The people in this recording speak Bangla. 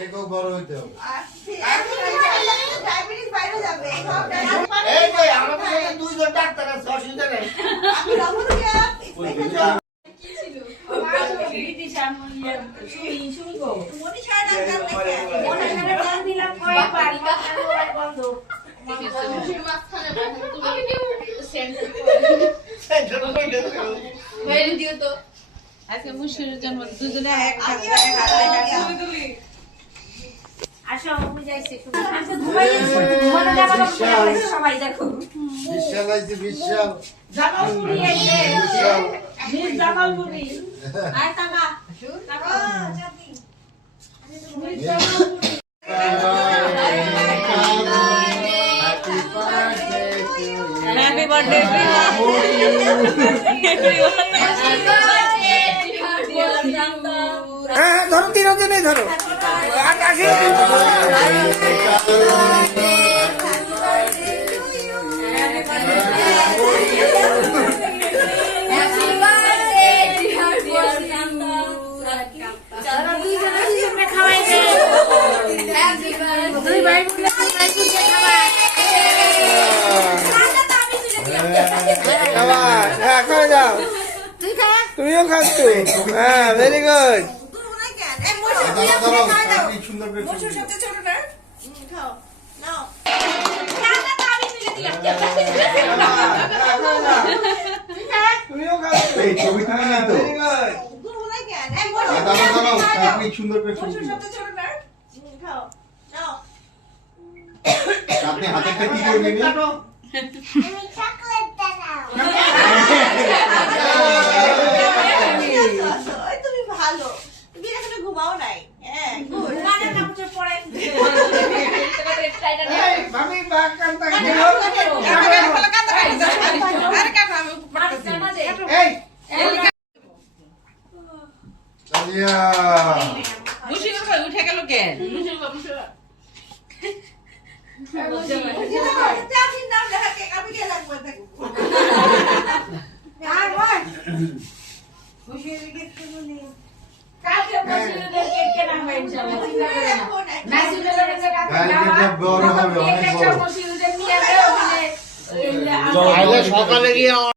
কেকও বড় হইতে হবে। ডায়াবেটিস বাইরে যাবে। এই যে আমাদের দুইজন ডাক্তার আছে, অসুবিধা নেই। আমি রমণকে স্পেশাল কি ছিল? ব্রিটিশ আমলিয়া শুনি গো। মনীষা ডাক্তার নাকি? মনে গান দিলাম কয়েকবার বন্ধ। মুখের মাঝখানে ব্যথা তুমি সেন্ট বাইরে দিও তো। আজকে মুশির জন্ম দুজনে এক আমি তুলি আসো আমি যাইছি আজকে ঘুমাইয়ে ঘুমানো যাবে না সবাই দেখো বিশাল আইছে বিশাল। জামালপুরি আইছে মিস জামালপুরি আয় টাকা টাকা চাবি মিস জামালপুরি হ্যাপি বার্থডে হ্যাঁ ধরো তিনজনেই ধরো আকাশে খাওয়া যাও তুমিও খাচ্ছ হ্যাঁ ভেরি গুড সুন্দর করে মশুর সবচেয়ে ছোট না? খাও নাও। তুমিও খাচ্ছ এই ছবি তুলে না তো। ভেরি গুড দুপুরে কেন? দাঁড়াও আপনি সুন্দর করে ছবি মশুর তুলুন। সবচেয়ে ছোট না? খাও নাও। আপনি হাতেরটা কি করবেন? ওই তুমি ভালো। তুমি এখনো ঘুমাও নাই। হ্যাঁ, good. এই মামি বাগ কান্তা এই তালিয়া। উঠে গেল কেন চাচির নাম লেখা কেক আমি কে লাগবে দেখো। কালকে বসিয়ে কেক কেনা হবে ইনশাআল্লাহ চিন্তা করে না মেসেজে কাছে কালকে বড় হবে অনেক বড়। বসিয়ে নিয়ে যাবে ওখানে সকালে গিয়ে